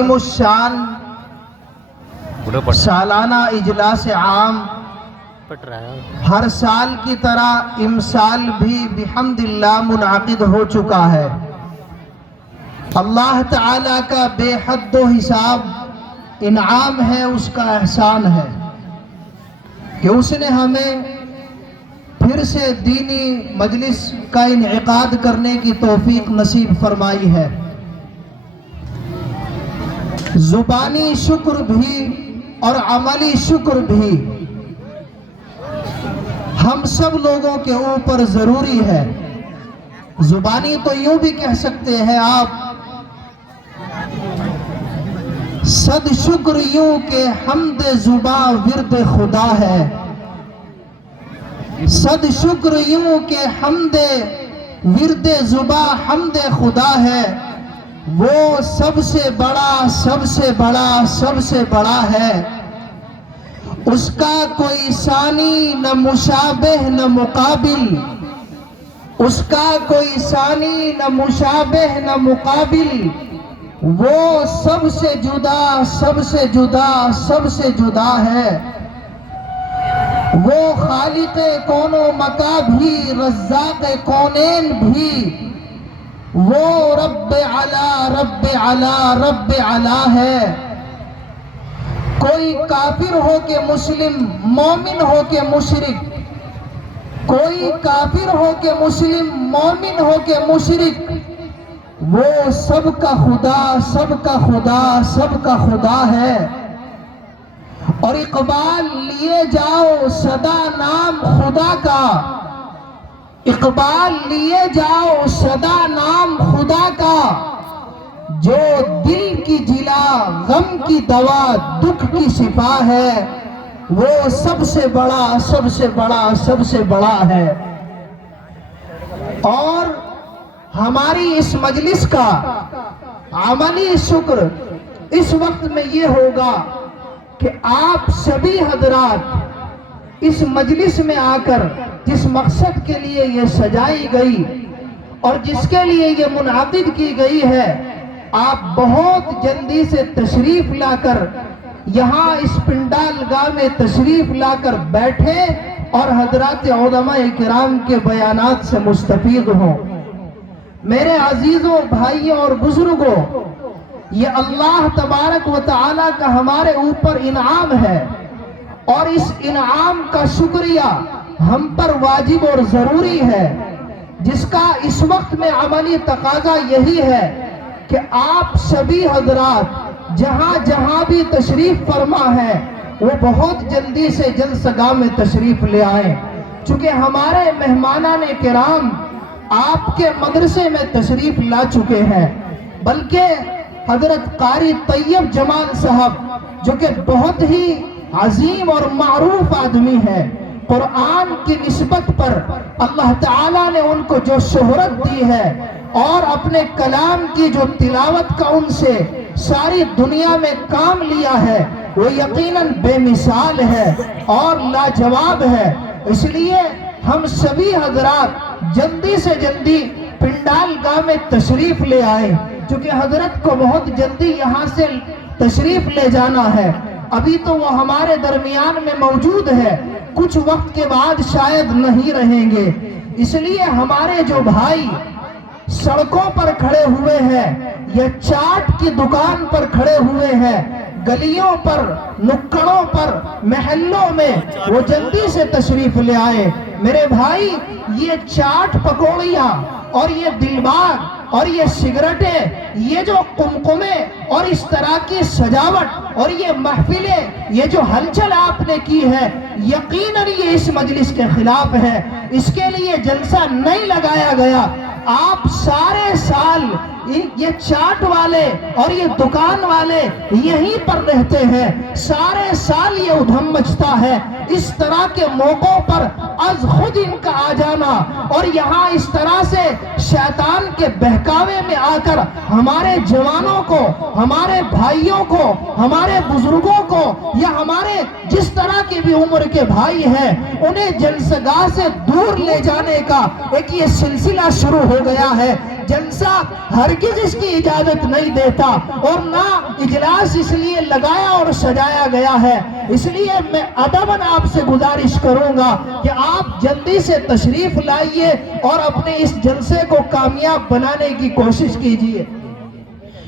الشان سالانہ اجلاس عام ہر سال کی طرح امسال بھی بحمد اللہ منعقد ہو چکا ہے۔ اللہ تعالیٰ کا بے حد و حساب انعام ہے، اس کا احسان ہے کہ اس نے ہمیں پھر سے دینی مجلس کا انعقاد کرنے کی توفیق نصیب فرمائی ہے۔ زبانی شکر بھی اور عملی شکر بھی ہم سب لوگوں کے اوپر ضروری ہے۔ زبانی تو یوں بھی کہہ سکتے ہیں آپ، صد شکر یوں کہ حمد زباں ورد خدا ہے، صد شکر یوں کہ حمد ورد زباں حمد خدا ہے، وہ سب سے بڑا سب سے بڑا سب سے بڑا ہے، اس کا کوئی ثانی نہ مشابہ نہ مقابل، اس کا کوئی ثانی نہ مشابہ نہ مقابل، وہ سب سے جدا سب سے جدا سب سے جدا ہے، وہ خالق کون و مکا بھی رزاق کونین بھی، وہ رب علا رب علا رب علا ہے۔ کوئی کافر ہو کہ مسلم، مومن ہو کہ مشرک، کوئی کافر ہو کہ مسلم، مومن ہو کہ مشرک، وہ سب کا خدا سب کا خدا سب کا خدا ہے۔ اور اقبال لیے جاؤ صدا نام خدا کا، اقبال لیے جاؤ صدا نام خدا کا، جو دل کی جلا غم کی دوا دکھ کی شفا ہے، وہ سب سے بڑا سب سے بڑا سب سے بڑا ہے۔ اور ہماری اس مجلس کا عملی شکر اس وقت میں یہ ہوگا کہ آپ سبھی حضرات اس مجلس میں آ کر جس مقصد کے لیے یہ سجائی گئی اور جس کے لیے یہ منعقد کی گئی ہے، آپ بہت جلدی سے تشریف لا کر یہاں اس پنڈال گاہ میں تشریف لا کر بیٹھے اور حضرات علماء کرام کے بیانات سے مستفید ہوں۔ میرے عزیزوں، بھائیوں اور بزرگوں، یہ اللہ تبارک و تعالیٰ کا ہمارے اوپر انعام ہے، اور اس انعام کا شکریہ ہم پر واجب اور ضروری ہے، جس کا اس وقت میں عملی تقاضا یہی ہے کہ آپ سبھی حضرات جہاں جہاں بھی تشریف فرما ہے وہ بہت جلدی سے جلسگاہ میں تشریف لے آئیں، چونکہ ہمارے مہمانان کرام آپ کے مدرسے میں تشریف لا چکے ہیں۔ بلکہ حضرت قاری طیب جمال صاحب جو کہ بہت ہی عظیم اور معروف آدمی ہے، قرآن کی نسبت پر اللہ تعالیٰ نے ان کو جو شہرت دی ہے اور اپنے کلام کی جو تلاوت کا ان سے ساری دنیا میں کام لیا ہے، وہ یقیناً بے مثال ہے اور لاجواب ہے۔ اس لیے ہم سبھی حضرات جلدی سے جلدی پنڈال گاہ میں تشریف لے آئیں، چونکہ حضرت کو بہت جلدی یہاں سے تشریف لے جانا ہے۔ ابھی تو وہ ہمارے درمیان میں موجود ہے، کچھ وقت کے بعد شاید نہیں رہیں گے، اس لیے ہمارے جو بھائی سڑکوں پر کھڑے ہوئے ہیں یا چاٹ کی دکان پر کھڑے ہوئے ہیں، گلیوں پر، نکڑوں پر، محلوں میں، وہ جلدی سے تشریف لے آئے۔ میرے بھائی، یہ چاٹ پکوڑیاں اور یہ دلباغ اور یہ سگریٹیں، یہ جو قمقمے اور اس طرح کی سجاوٹ اور یہ محفلیں، یہ جو ہلچل آپ نے کی ہے، یقیناً یہ اس مجلس کے خلاف ہے۔ اس کے لیے جلسہ نہیں لگایا گیا۔ آپ سارے سال یہ چاٹ والے اور یہ دکان والے یہیں پر رہتے ہیں، سارے سال یہ ادھم مچتا ہے۔ اس طرح کے موقعوں پر از خود ان کا آ جانا اور یہاں اس طرح سے شیطان کے بہکاوے میں آ کر ہمارے جوانوں کو، ہمارے بھائیوں کو، ہمارے بزرگوں کو یا ہمارے جس طرح کی بھی عمر کے بھائی ہیں انہیں جلسگاہ سے دور لے جانے کا ایک یہ سلسلہ شروع ہو گیا ہے۔ جلسہ ہرگز اس کی اجازت نہیں دیتا، اور نہ اجلاس اس لیے لگایا اور سجایا گیا ہے۔ اس لیے میں ادباً آپ سے گزارش کروں گا کہ آپ جلدی سے تشریف لائیے اور اپنے اس جلسے کو کامیاب بنانے کی کوشش کیجیے۔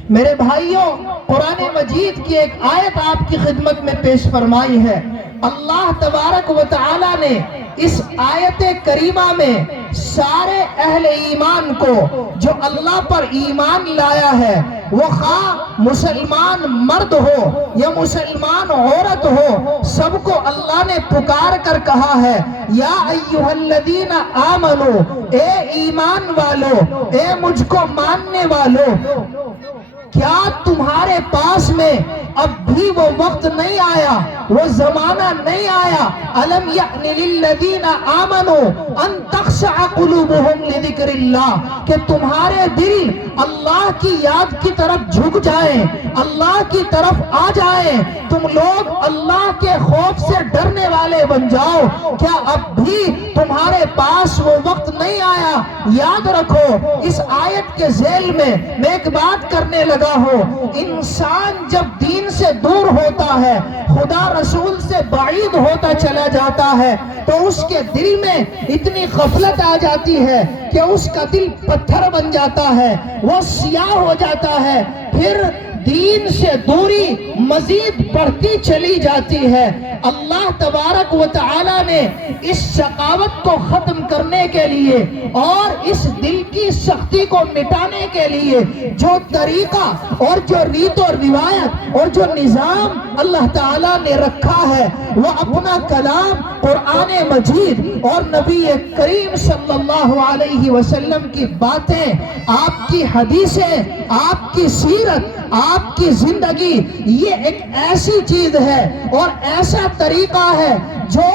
میرے بھائیوں، قرآن مجید کی ایک آیت آپ کی خدمت میں پیش فرمائی ہے۔ اللہ تبارک و تعالی نے اس آیت کریمہ میں سارے اہل ایمان کو جو اللہ پر ایمان لایا ہے، وہ خواہ مسلمان مرد ہو یا مسلمان عورت ہو، سب کو اللہ نے پکار کر کہا ہے، یا ایھا الذین آمنو، اے ایمان والو، اے مجھ کو ماننے والو، کیا تمہارے پاس میں اب بھی وہ وقت نہیں آیا، وہ زمانہ نہیں آیا؟ الم یأن للذین آمنوا ان تخشع قلوبہم لذکر اللہ، کہ تمہارے دل اللہ کی یاد کی طرف جھک جائیں، اللہ کی طرف آ جائیں، تم لوگ اللہ کے خوف سے ڈرنے والے بن جاؤ۔ کیا اب بھی تمہارے پاس وہ وقت نہیں آیا؟ یاد رکھو، اس آیت کے ذیل میں ایک بات کرنے لگا ہوں، انسان جب دین سے دور ہوتا ہے، خدا رسول سے بعید ہوتا چلا جاتا ہے، تو اس کے دل میں اتنی غفلت آ جاتی ہے کہ اس کا دل پتھر بن جاتا ہے، وہ سیاہ ہو جاتا ہے، پھر دین سے دوری مزید بڑھتی چلی جاتی ہے۔ اللہ تبارک و تعالی نے اس شقاوت کو ختم کرنے کے لیے اور اس دل کی سختی کو مٹانے کے لیے جو طریقہ اور جو ریت و روایت اور جو نظام اللہ تعالی نے رکھا ہے، وہ اپنا کلام قرآن مجید اور نبی کریم صلی اللہ علیہ وسلم کی باتیں، آپ کی حدیثیں، آپ کی سیرت، آپ کی زندگی، یہ ایک ایسی چیز ہے اور ایسا طریقہ ہے جو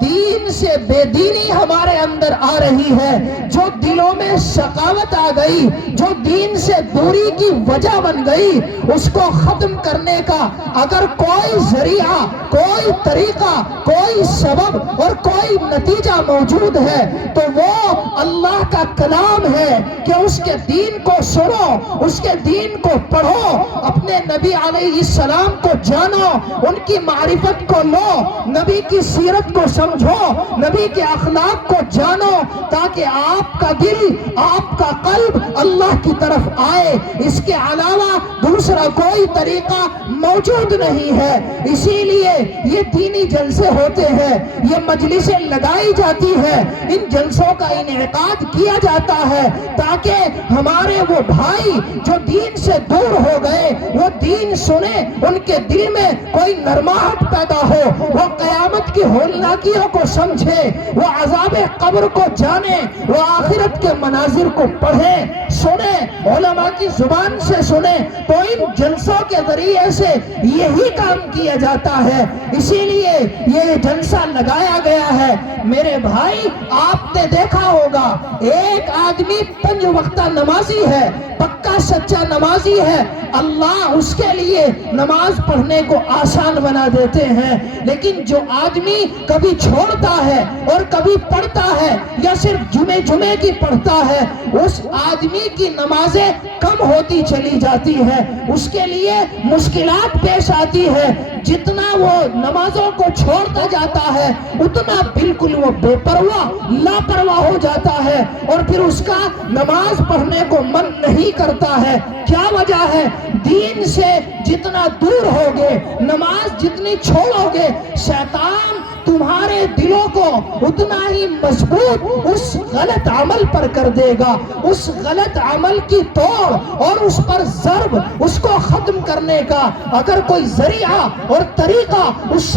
دین سے بے دینی ہمارے اندر آ رہی ہے، جو دلوں میں شقاوت آ گئی، جو دین سے دوری کی وجہ بن گئی، اس کو ختم کرنے کا اگر کوئی ذریعہ، کوئی طریقہ، کوئی سبب اور کوئی نتیجہ موجود ہے تو وہ اللہ کا کلام ہے کہ اس کے دین کو سنو، اس کے دین کو پڑھو، اپنے نبی علیہ السلام کو جانو، ان کی معرفت کو لو، نبی کی سیرت کو سمجھو، نبی کے اخلاق کو جانو، تاکہ آپ کا دل، آپ کا قلب اللہ کی طرف آئے۔ اس کے علاوہ دوسرا کوئی طریقہ موجود نہیں ہے۔ اسی لیے یہ دینی جلسے ہوتے ہیں، یہ مجلسیں لگائی جاتی ہیں، ان جلسوں کا انعقاد کیا جاتا ہے تاکہ ہمارے وہ بھائی جو دین سے دور ہو گئے وہ دین سنیں، ان کے دل میں کوئی نرماہٹ پیدا ہو، وہ قیامت کی ہولناکیوں کو سمجھے، وہ عذاب قبر کو جانے، وہ آخرت کے مناظر کو پڑھیں، سنیں، علماء کی زبان سے سنیں۔ تو ان جلسوں کے ذریعے سے یہی کام کیا جاتا ہے، اسی لیے یہ جلسہ لگایا گیا ہے۔ میرے بھائی، آپ نے دیکھا ہوگا ایک آدمی 5 وقتہ نمازی ہے، پکا سچا نمازی ہے، اللہ اس کے لیے نماز پڑھنے کو آسان بنا دیتے ہیں، لیکن جو آدمی کبھی چھوڑتا ہے اور کبھی پڑھتا ہے یا صرف جمعے کی پڑھتا ہے، اس آدمی کی نمازیں کم ہوتی چلی جاتی ہے، اس کے لیے مشکلات پیش آتی ہے۔ جتنا وہ نمازوں کو چھوڑتا جاتا ہے اتنا بالکل وہ بے پرواہ، لاپرواہ ہو جاتا ہے، اور پھر اس کا نماز پڑھنے کو من نہیں کرتا ہے۔ کیا وجہ ہے؟ دین سے جتنا دور ہوگے، نماز جتنی چھوڑو گے، شیطان تمہارے دلوں کو اتنا ہی مضبوط اس غلط عمل پر کر دے گا۔ اس غلط عمل کی توڑ اور اس پر ضرب، اس کو ختم کرنے کا اگر کوئی ذریعہ اور طریقہ، اس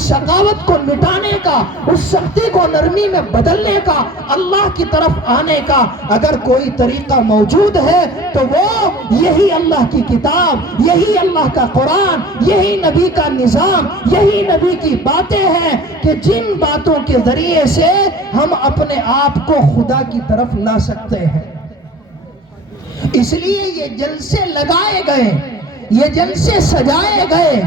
شقاوت کو مٹانے کا، اس سختی کو نرمی میں بدلنے کا، اللہ کی طرف آنے کا اگر کوئی طریقہ موجود ہے تو وہ یہی اللہ کی کتاب، یہی اللہ کا قرآن، یہی نبی کا نظام، یہی نبی کی باتیں ہیں کہ جن باتوں کے ذریعے سے ہم اپنے آپ کو خدا کی طرف لا سکتے ہیں۔ اس لیے یہ جلسے لگائے گئے، یہ جلسے سجائے گئے۔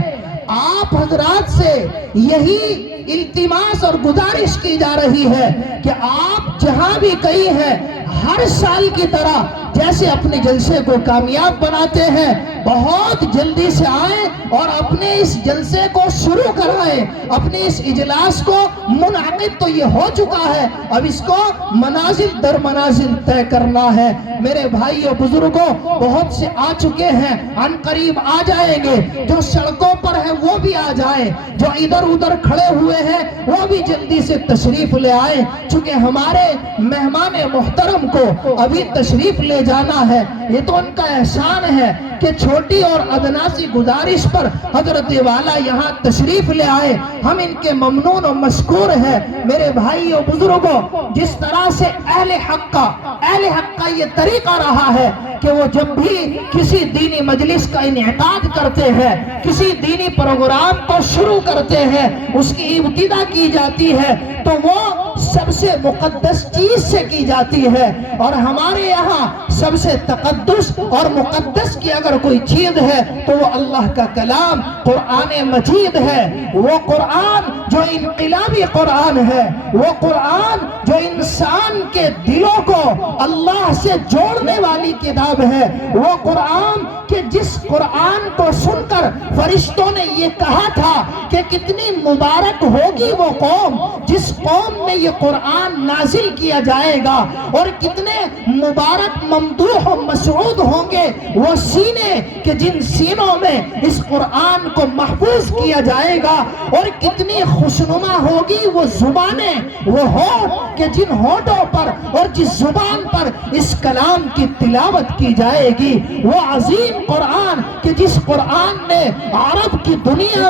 آپ حضرات سے یہی التماس اور گزارش کی جا رہی ہے کہ آپ جہاں بھی کہیں ہیں، ہر سال کی طرح جیسے اپنے جلسے کو کامیاب بناتے ہیں بہت جلدی سے آئیں اور اپنے اس جلسے کو شروع کرائیں. اپنے اس اجلاس کو منعقد تو یہ ہو چکا ہے, اب اس کو منازل در منازل طے کرنا ہے. میرے بھائیو بزرگوں, بہت سے آ چکے ہیں, عن قریب آ جائیں گے. جو سڑکوں پر ہیں وہ بھی آ جائیں, جو ادھر ادھر کھڑے ہوئے ہیں وہ بھی جلدی سے تشریف لے آئیں. چونکہ ہمارے مہمان محترم کو ابھی تشریف لے جانا ہے. یہ تو ان کا احسان ہے کہ چھوٹی اور ادنا سی گزارش پر حضرت والا یہاں تشریف لے آئے. ہم ان کے ممنون و مشکور ہیں. میرے بھائیو بزرگوں, جس طرح سے اہل حق کا یہ طریقہ رہا ہے کہ وہ جب بھی کسی دینی مجلس کا انعقاد کرتے ہیں, کسی دینی پروگرام کو شروع کرتے ہیں, اس کی ابتدا کی جاتی ہے تو وہ سب سے مقدس چیز سے کی جاتی ہے. اور ہمارے یہاں سب سے تقدس اور مقدس کی اگر کوئی چیز ہے تو وہ اللہ کا کلام قرآن مجید ہے. وہ قرآن جو انقلابی قرآن ہے, وہ قرآن جو انسان کے دلوں کو اللہ سے جوڑنے والی کتاب ہے, وہ قرآن کہ جس قرآن کو سن کر فرشتوں نے یہ کہا تھا کہ کتنی مبارک ہوگی وہ قوم جس قوم میں یہ قرآن نازل کیا جائے گا, اور کتنے مبارک ممدوح و مسعود ہوں گے وہ سینے کہ جن سینوں میں اس قرآن کو محفوظ کیا جائے گا, اور کتنی خوشنما ہوگی وہ زبانیں, وہ ہونٹ کہ جن ہونٹوں پر اور جس زبان پر اس کلام کی تلاوت کی جائے گی. وہ عظیم قرآن کہ جس قرآن نے عرب کی دنیا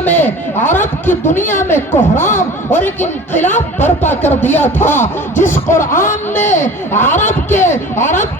میں کوہرام اور ایک انقلاب برپا کر دیا تھا, جس قرآن نے عرب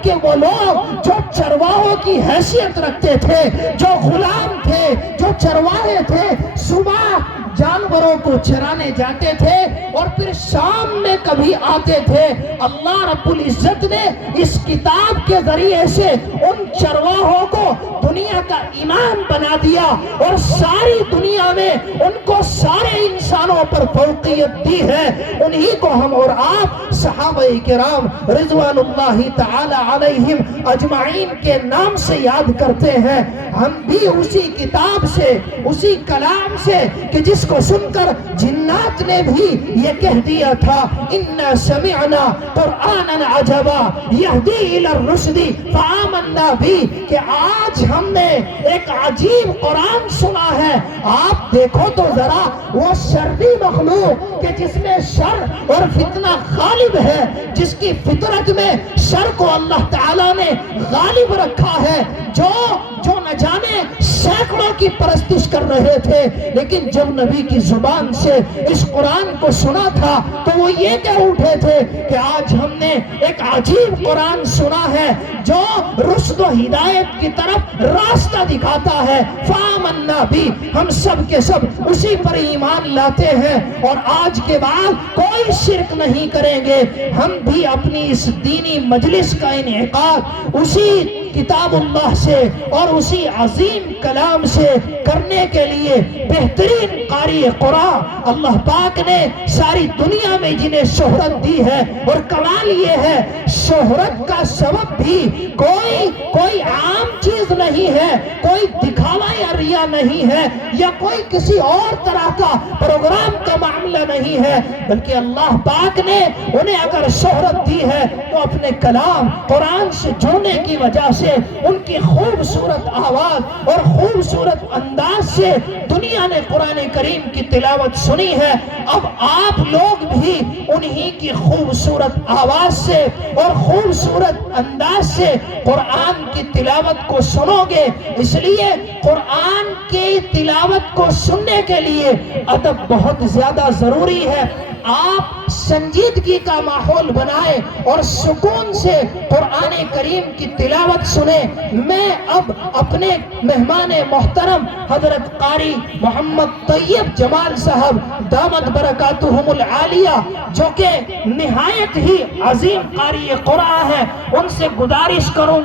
کے وہ لوگ جو چرواہوں کی حیثیت رکھتے تھے, جو غلام تھے, جو چرواہے تھے, صبح جانوروں کو چرانے جاتے تھے اور پھر شام میں کبھی آتے تھے. اللہ رب العزت نے اس کتاب کے ذریعے سے ان چرواہوں کو دنیا کا امام بنا دیا اور ساری دنیا میں ان کو سارے انسانوں پر فوقیت دی ہے. انہی کو ہم اور آپ صحابہ کرام رضوان اللہ تعالی علیہم اجمعین کے نام سے یاد کرتے ہیں. ہم بھی اسی کتاب سے, اسی کلام سے کہ جس کو سن کر جنات نے بھی یہ کہہ دیا تھا اِنَّا سَمِعْنَا قُرْآنًا عَجَبًا يَهْدِي إِلَى الرُّشْدِ فَآمَنَّا بِهِ کہ آج ہم نے ایک عجیب قرآن سنا ہے. آپ دیکھو تو ذرا وہ شرری مخلوق کہ جس میں شر اور فتنہ غالب ہے, جس کی فطرت میں شر کو اللہ تعالیٰ نے غالب رکھا ہے, جو نہ جانے سینکڑوں کی پرستش کر رہے تھے, لیکن جب نبی کی زبان سے اس قرآن کو سنا تھا تو وہ یہ کہہ اٹھے تھے کہ آج ہم نے ایک عجیب قرآن سنا ہے جو رشد و ہدایت کی طرف راستہ دکھاتا ہے. فآمنا بھی, ہم سب کے سب اسی پر ایمان لاتے ہیں اور آج کے بعد کوئی شرک نہیں کریں گے. ہم بھی اپنی اس دینی مجلس کا انعقاد اسی کتاب اللہ سے اور اسی عظیم کلام سے کرنے کے لیے بہترین قاری قرآن اللہ پاک نے ساری دنیا میں جنہیں شہرت دی ہے, اور کمال یہ ہے شہرت کا سبب بھی کوئی عام چیز نہیں ہے, کوئی دکھاوا یا ریا نہیں ہے, یا کوئی کسی اور طرح کا پروگرام کا معاملہ نہیں ہے, بلکہ اللہ پاک نے انہیں اگر شہرت دی ہے تو اپنے کلام قرآن سے جڑنے کی وجہ سے, ان کی خوبصورت آواز اور خوبصورت انداز سے دنیا نے قرآن کریم کی تلاوت سنی ہے. اب آپ لوگ بھی انہی کی خوبصورت آواز سے اور خوبصورت انداز سے قرآن کی تلاوت کو سنو گے. اس لیے قرآن کی تلاوت کو سننے کے لیے ادب بہت زیادہ ضروری ہے. آپ سنجیدگی کا ماحول بنائے اور سکون سے قرآن کریم کی تلاوت سنیں. میں اب اپنے مہمان محترم حضرت قاری محمد طیب جمال صاحب دامت برکاتہم العالیہ جو کہ نہایت ہی عظیم قاری قرآن ہے, ان سے گزارش کروں